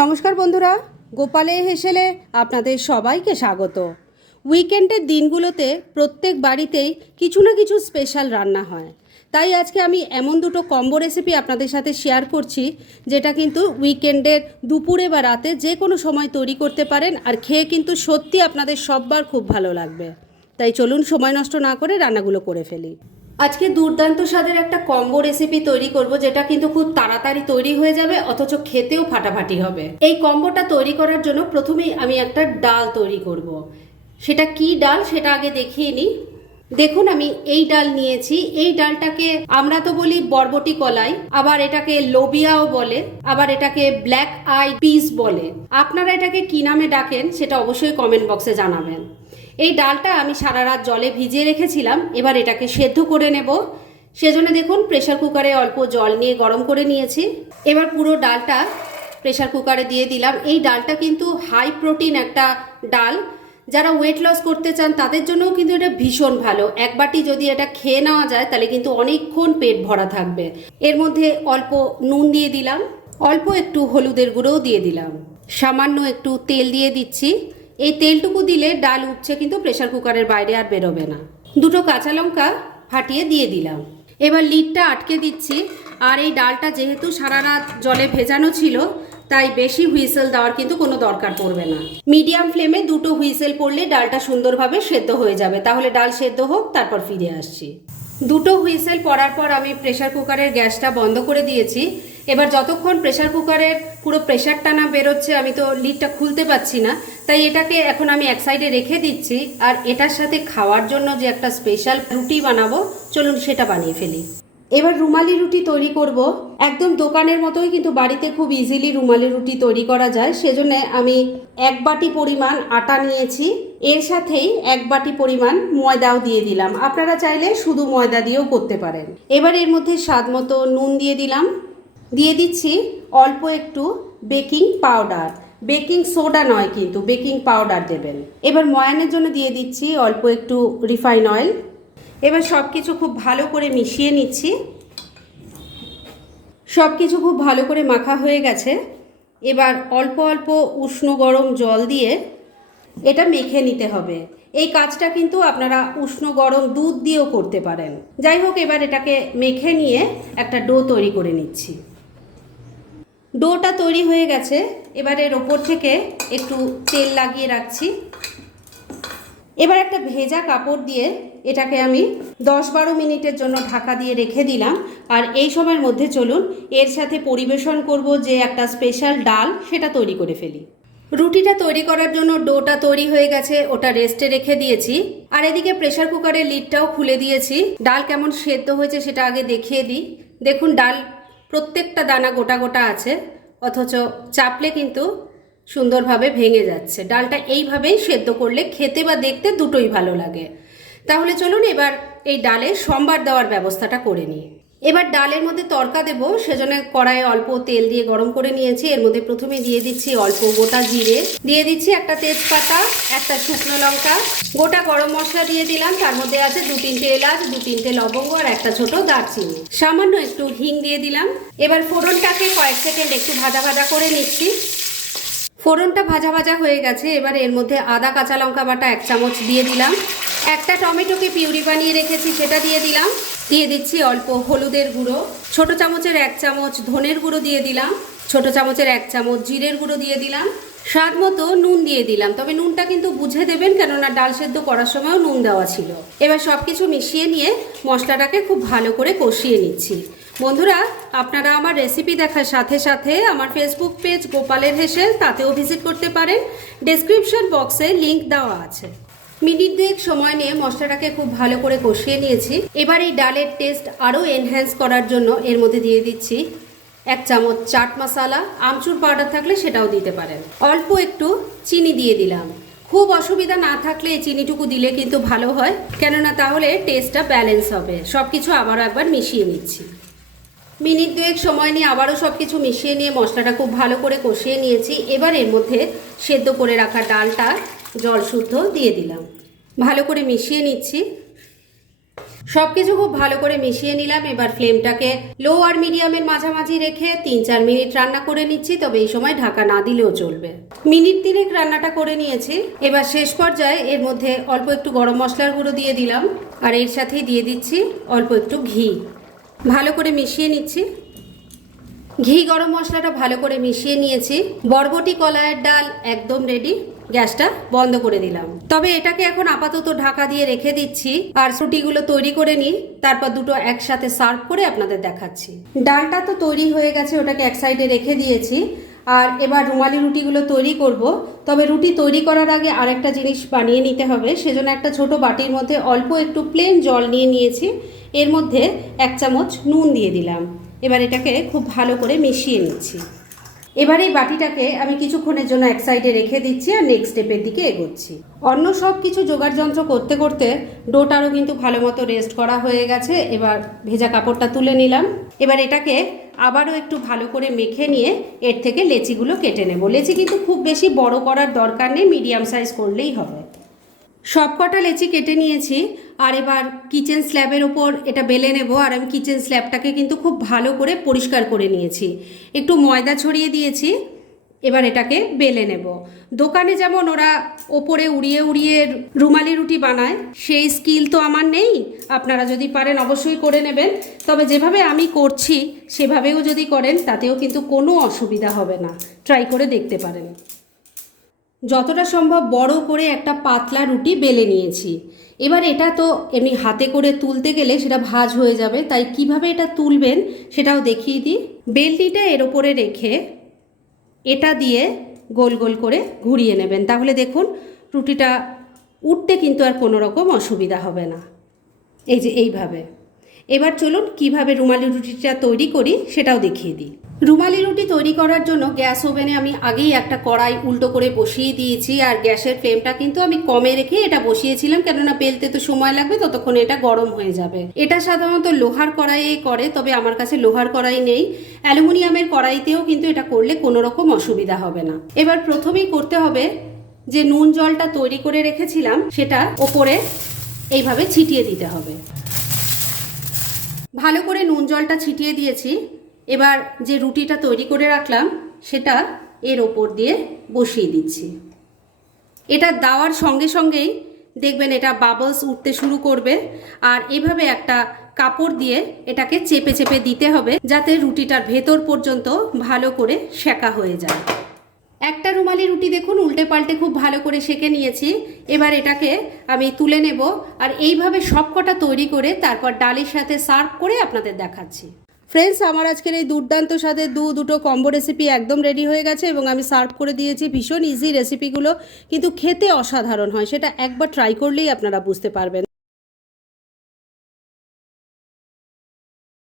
নমস্কার বন্ধুরা, গোপালে হেসেলে আপনাদের সবাইকে স্বাগত। উইকেন্ডের দিনগুলোতে প্রত্যেক বাড়িতেই কিছু না কিছু স্পেশাল রান্না হয়। তাই আজকে আমি এমন দুটো কম্বো রেসিপি আপনাদের সাথে শেয়ার করছি, যেটা কিন্তু উইকেন্ডের দুপুরে বা রাতে যে কোনো সময় তৈরি করতে পারেন আর খেয়ে কিন্তু সত্যি আপনাদের সববার খুব ভালো লাগবে। তাই চলুন সময় নষ্ট না করে রান্নাগুলো করে ফেলি। আজকে দুর্দান্ত স্বাদের একটা কম্বো রেসিপি তৈরি করব, যেটা কিন্তু খুব তাড়াতাড়ি তৈরি হয়ে যাবে, অথচ খেতেও ফাটাফাটি হবে। এই কম্বোটা তৈরি করার জন্য প্রথমেই আমি একটা ডাল তৈরি করব। সেটা কি ডাল সেটা আগে দেখিয়ে নিই। দেখুন, আমি এই ডাল নিয়েছি। এই ডালটাকে আমরা তো বলি বরবটি কলাই, আবার এটাকে লোবিয়াও বলে, আবার এটাকে ব্ল্যাক আই পিস বলে। আপনারা এটাকে কি নামে ডাকেন সেটা অবশ্যই কমেন্ট বক্সে জানাবেন। এই ডালটা আমি সারা রাত জলে ভিজিয়ে রেখেছিলাম, এবার এটাকে সেদ্ধ করে নেব। সেজন্য দেখুন প্রেশার কুকারে অল্প জল নিয়ে গরম করে নিয়েছি। এবার পুরো ডালটা প্রেশার কুকারে দিয়ে দিলাম। এই ডালটা কিন্তু হাই প্রোটিন একটা ডাল। যারা ওয়েট লস করতে চান, তাদের জন্যও কিন্তু এটা ভীষণ ভালো। এক বাটি যদি এটা খেয়ে নেওয়া যায়, তাহলে কিন্তু অনেকক্ষণ পেট ভরা থাকবে। এর মধ্যে অল্প নুন দিয়ে দিলাম। অল্প একটু হলুদের গুঁড়োও দিয়ে দিলাম। সামান্য একটু তেল দিয়ে দিচ্ছি। এই তেলটুকু দিলে ডাল উঠছে কিন্তু প্রেশার কুকারের বাইরে আর বেরোবে না। দুটো কাঁচা লঙ্কা ফাটিয়ে দিয়ে দিলাম। এবার লিডটা আটকে দিচ্ছি। আর এই ডালটা যেহেতু সারা রাত জলে ভেজানো ছিল, তাই বেশি হুইসেল দেওয়ার কিন্তু কোনো দরকার পড়বে না। মিডিয়াম ফ্লেমে দুটো হুইসেল পড়লে ডালটা সুন্দরভাবে সেদ্ধ হয়ে যাবে। তাহলে ডাল সেদ্ধ হোক, তারপর ফিরে আসছি। দুটো হুইসেল পড়ার পর আমি প্রেশার কুকারের গ্যাসটা বন্ধ করে দিয়েছি। এবার যতক্ষণ প্রেশার কুকারের পুরো প্রেশারটা না বেরোচ্ছে, আমি তো লিডটা খুলতে পারছি না। তাই এটাকে এখন আমি এক সাইডে রেখে দিচ্ছি, আর এটার সাথে খাওয়ার জন্য যে একটা স্পেশাল রুটি বানাবো, চলুন সেটা বানিয়ে ফেলি। এবার রুমালি রুটি তৈরি করব। একদম দোকানের মতোই কিন্তু বাড়িতে খুব ইজিলি রুমালি রুটি তৈরি করা যায়। সেজন্য আমি এক বাটি পরিমাণ আটা নিয়েছি। এর সাথেই এক বাটি পরিমাণ ময়দাও দিয়ে দিলাম। আপনারা চাইলে শুধু ময়দা দিয়েও করতে পারেন। এবার এর মধ্যে স্বাদ মতো নুন দিয়ে দিলাম। দিয়ে দিচ্ছি অল্প একটু বেকিং পাউডার। বেকিং সোডা নয় কিন্তু বেকিং পাউডার দেবেন। এবার ময়ানের জন্য দিয়ে দিচ্ছি অল্প একটু রিফাইন অয়েল। এবার সব কিছু খুব ভালো করে মিশিয়ে নিচ্ছি। সব কিছু খুব ভালো করে মাখা হয়ে গেছে। এবার অল্প অল্প উষ্ণ গরম জল দিয়ে এটা মেখে নিতে হবে। এই কাজটা কিন্তু আপনারা উষ্ণ গরম দুধ দিয়েও করতে পারেন। যাই হোক, এবার এটাকে মেখে নিয়ে একটা ডো তৈরি করে নিচ্ছি। ডোটা তৈরি হয়ে গেছে। এবার এর ওপর থেকে একটু তেল লাগিয়ে রাখছি। এবার একটা ভেজা কাপড় দিয়ে এটাকে আমি দশ বারো মিনিটের জন্য ঢাকা দিয়ে রেখে দিলাম। আর এই সময়ের মধ্যে চলুন, এর সাথে পরিবেশন করব যে একটা স্পেশাল ডাল, সেটা তৈরি করে ফেলি। রুটিটা তৈরি করার জন্য ডোটা তৈরি হয়ে গেছে, ওটা রেস্টে রেখে দিয়েছি। আর এদিকে প্রেশার কুকারের লিডটাও খুলে দিয়েছি। ডাল কেমন সেদ্ধ হয়েছে সেটা আগে দেখিয়ে দিই। দেখুন, ডাল প্রত্যেকটা দানা গোটা গোটা আছে, অথচ চাপলে কিন্তু সুন্দরভাবে ভেঙে যাচ্ছে। ডালটা এইভাবেই সেদ্ধ করলে খেতে বা দেখতে দুটোই ভালো লাগে। তাহলে চলুন এবার এই ডালে সম্বার দেওয়ার ব্যবস্থাটা করে নিই। এবার ডালের মধ্যে তরকা দেবো, সেজন্য কড়াইয়ে অল্প তেল দিয়ে গরম করে নিয়েছি। এর মধ্যে প্রথমে দিয়ে দিচ্ছি অল্প গোটা জিরে। দিয়ে দিচ্ছি একটা তেজপাতা, একটা শুকনো লঙ্কা। গোটা গরম মশলা দিয়ে দিলাম। তার মধ্যে আছে দু তিনটে এলাচ, দু তিনটে লবঙ্গ আর একটা ছোট দারচিনি। সামান্য একটু হিং দিয়ে দিলাম। এবার ফোড়নটাকে কয়েক সেকেন্ড একটু ভাজা ভাজা করে নিচ্ছি। ফোড়নটা ভাজা ভাজা হয়ে গেছে, এবার এর মধ্যে আদা, কাঁচা লঙ্কা বাটা এক চামচ দিয়ে দিলাম। একটা টমেটোকে পিউরি বানিয়ে রেখেছি, সেটা দিয়ে দিলাম। দিয়ে দিচ্ছি অল্প হলুদের গুঁড়ো, ছোট চামচের এক চামচ ধনের গুঁড়ো দিয়ে দিলাম, ছোট চামচের এক চামচ জিরের গুঁড়ো দিয়ে দিলাম। স্বাদ মতো নুন দিয়ে দিলাম, তবে নুনটা কিন্তু বুঝে দেবেন কেননা ডাল সেদ্ধ করার সময়ও নুন দেওয়া ছিল। এবার সব কিছু মিশিয়ে নিয়ে মশলাটাকে খুব ভালো করে কষিয়ে নিচ্ছি। বন্ধুরা, আপনারা আমার রেসিপি দেখার সাথে সাথে আমার ফেসবুক পেজ গোপালের হেসেল তাতেও ভিজিট করতে পারেন। ডেসক্রিপশন বক্সে লিংক দেওয়া আছে। মিনিট দুয়েক সময় নিয়ে মশলাটাকে খুব ভালো করে কষিয়ে নিয়েছি। এবার এই ডালের টেস্ট আরও এনহ্যান্স করার জন্য এর মধ্যে দিয়ে দিচ্ছি এক চামচ চাট মশালা। আমচুর পাউডার থাকলে সেটাও দিতে পারেন। অল্প একটু চিনি দিয়ে দিলাম। খুব অসুবিধা না থাকলে এই চিনিটুকু দিলে কিন্তু ভালো হয়। কেননা তাহলে টেস্টটা ব্যালেন্স হবে। সব কিছু আবারও একবার মিশিয়ে নিচ্ছি। মিনিট দুয়েক সময় নিয়ে আবারও সব কিছু মিশিয়ে নিয়ে মশলাটা খুব ভালো করে কষিয়ে নিয়েছি। এবার এর মধ্যে সেদ্ধ করে রাখা ডালটা জল শুদ্ধ দিয়ে দিলাম। ভালো করে মিশিয়ে নিচ্ছি। সব কিছু খুব ভালো করে মিশিয়ে নিলাম। এবার ফ্লেমটাকে লো আর মিডিয়ামের মাঝামাঝি রেখে তিন চার মিনিট রান্না করে নিচ্ছি। তবে এই সময় ঢাকা না দিলেও চলবে। মিনিট তিনেক রান্নাটা করে নিয়েছি। এবার শেষ পর্যায়ে এর মধ্যে অল্প একটু গরম মশলার গুঁড়ো দিয়ে দিলাম। আর এর সাথেই দিয়ে দিচ্ছি অল্প একটু ঘি। ভালো করে মিশিয়ে নিচ্ছি। ঘি গরম মশলাটা ভালো করে মিশিয়ে নিয়েছি। বরবটি কলায়ের ডাল একদম রেডি গ্যাসটা বন্ধ করে দিলাম। তবে এটাকে এখন আপাতত ঢাকা দিয়ে রেখে দিচ্ছি আর রুটিগুলো তৈরি করে নিই। তারপর দুটো একসাথে সার্ভ করে আপনাদের দেখাচ্ছি। ডালটা তো তৈরি হয়ে গেছে, ওটাকে এক সাইডে রেখে দিয়েছি। আর এবার রুমালি রুটিগুলো তৈরি করব। তবে রুটি তৈরি করার আগে আরেকটা জিনিস বানিয়ে নিতে হবে, সেজন্য একটা ছোট বাটির মধ্যে অল্প একটু প্লেন জল নিয়ে নিয়েছি। এর মধ্যে এক চামচ নুন দিয়ে দিলাম। এবার এটাকে খুব ভালো করে মিশিয়ে নিচ্ছি। এবার এই বাটিটাকে আমি কিছুক্ষণের জন্য এক সাইডে রেখে দিচ্ছি আর নেক্সট স্টেপের দিকে এগোচ্ছি। অন্য সব কিছু জোগাড় যন্ত্র করতে করতে ডোটারও কিন্তু ভালো মতো রেস্ট করা হয়ে গেছে। এবার ভেজা কাপড়টা তুলে নিলাম। এবার এটাকে আবারও একটু ভালো করে মেখে নিয়ে এর থেকে লেচিগুলো কেটে নেব। লেচি কিন্তু খুব বেশি বড় করার দরকার নেই, মিডিয়াম সাইজ করলেই হবে। সব কটা লেচি কেটে নিয়েছি, আর এবার কিচেন স্ল্যাবের ওপর এটা বেলে নেব, আর আমি কিচেন স্ল্যাবটাকে কিন্তু খুব ভালো করে পরিষ্কার করে নিয়েছি। একটু ময়দা ছড়িয়ে দিয়েছি এবার এটাকে বেলে নেব। দোকানে যেমন ওরা ওপরে উড়িয়ে উড়িয়ে রুমালি রুটি বানায়, সেই স্কিল তো আমার নেই। আপনারা যদি পারেন অবশ্যই করে নেবেন। তবে যেভাবে আমি করছি, সেভাবেও যদি করেন, তাতেও কিন্তু কোনো অসুবিধা হবে না। ট্রাই করে দেখতে পারেন। যতটা সম্ভব বড় করে একটা পাতলা রুটি বেলে নিয়েছি। এবার এটা তো এমনি হাতে করে তুলতে গেলে সেটা ভাজ হয়ে যাবে, তাই কীভাবে এটা তুলবেন সেটাও দেখিয়ে দিই। বেলটিটা এর ওপরে রেখে এটা দিয়ে গোল গোল করে ঘুরিয়ে নেবেন। তাহলে দেখুন, রুটিটা উঠতে কিন্তু আর কোনো রকম অসুবিধা হবে না। এই যে এইভাবে। এবার চলুন কীভাবে রুমালি রুটিটা তৈরি করি সেটাও দেখিয়ে দিই। রুমালি রুটি তৈরি করার জন্য গ্যাস ওভেনে আমি আগেই একটা কড়াই উল্টো করে বসিয়ে দিয়েছি, আর গ্যাসের ফ্লেমটা কিন্তু আমি কমে রেখে এটা বসিয়েছিলাম, কেননা বেলতে তো সময় লাগবে, ততক্ষণ এটা গরম হয়ে যাবে। এটা সাধারণত লোহার কড়াইয়ে করে, তবে আমার কাছে লোহার কড়াই নেই। অ্যালুমিনিয়ামের কড়াইতেও কিন্তু এটা করলে কোনো রকম অসুবিধা হবে না। এবার প্রথমেই করতে হবে যে নুন জলটা তৈরি করে রেখেছিলাম, সেটা ওপরে এইভাবে ছিটিয়ে দিতে হবে। ভালো করে নুন জলটা ছিটিয়ে দিয়েছি। এবার যে রুটিটা তৈরি করে রাখলাম, সেটা এর ওপর দিয়ে বসিয়ে দিচ্ছি। এটা দেওয়ার সঙ্গে সঙ্গেই দেখবেন এটা বাবলস উঠতে শুরু করবে, আর এভাবে একটা কাপড় দিয়ে এটাকে চেপে চেপে দিতে হবে, যাতে রুটিটার ভেতর পর্যন্ত ভালো করে সেকা হয়ে যায়। একটা রুমালি রুটি দেখুন, উল্টে পাল্টে খুব ভালো করে সেকে নিয়েছি। এবার এটাকে আমি তুলে নেব, আর এইভাবে সবকটা তৈরি করে তারপর ডালের সাথে সার্ভ করে আপনাদের দেখাচ্ছি। ফ্রেন্ডস আমার আজকের এই দুর্দান্ত স্বাদে দু দুটো কম্বো রেসিপি একদম রেডি হয়ে গেছে এবং আমি সার্ভ করে দিয়েছি ভীষণ ইজি রেসিপিগুলো কিন্তু খেতে অসাধারণ হয়, সেটা একবার ট্রাই করলেই আপনারা বুঝতে পারবেন।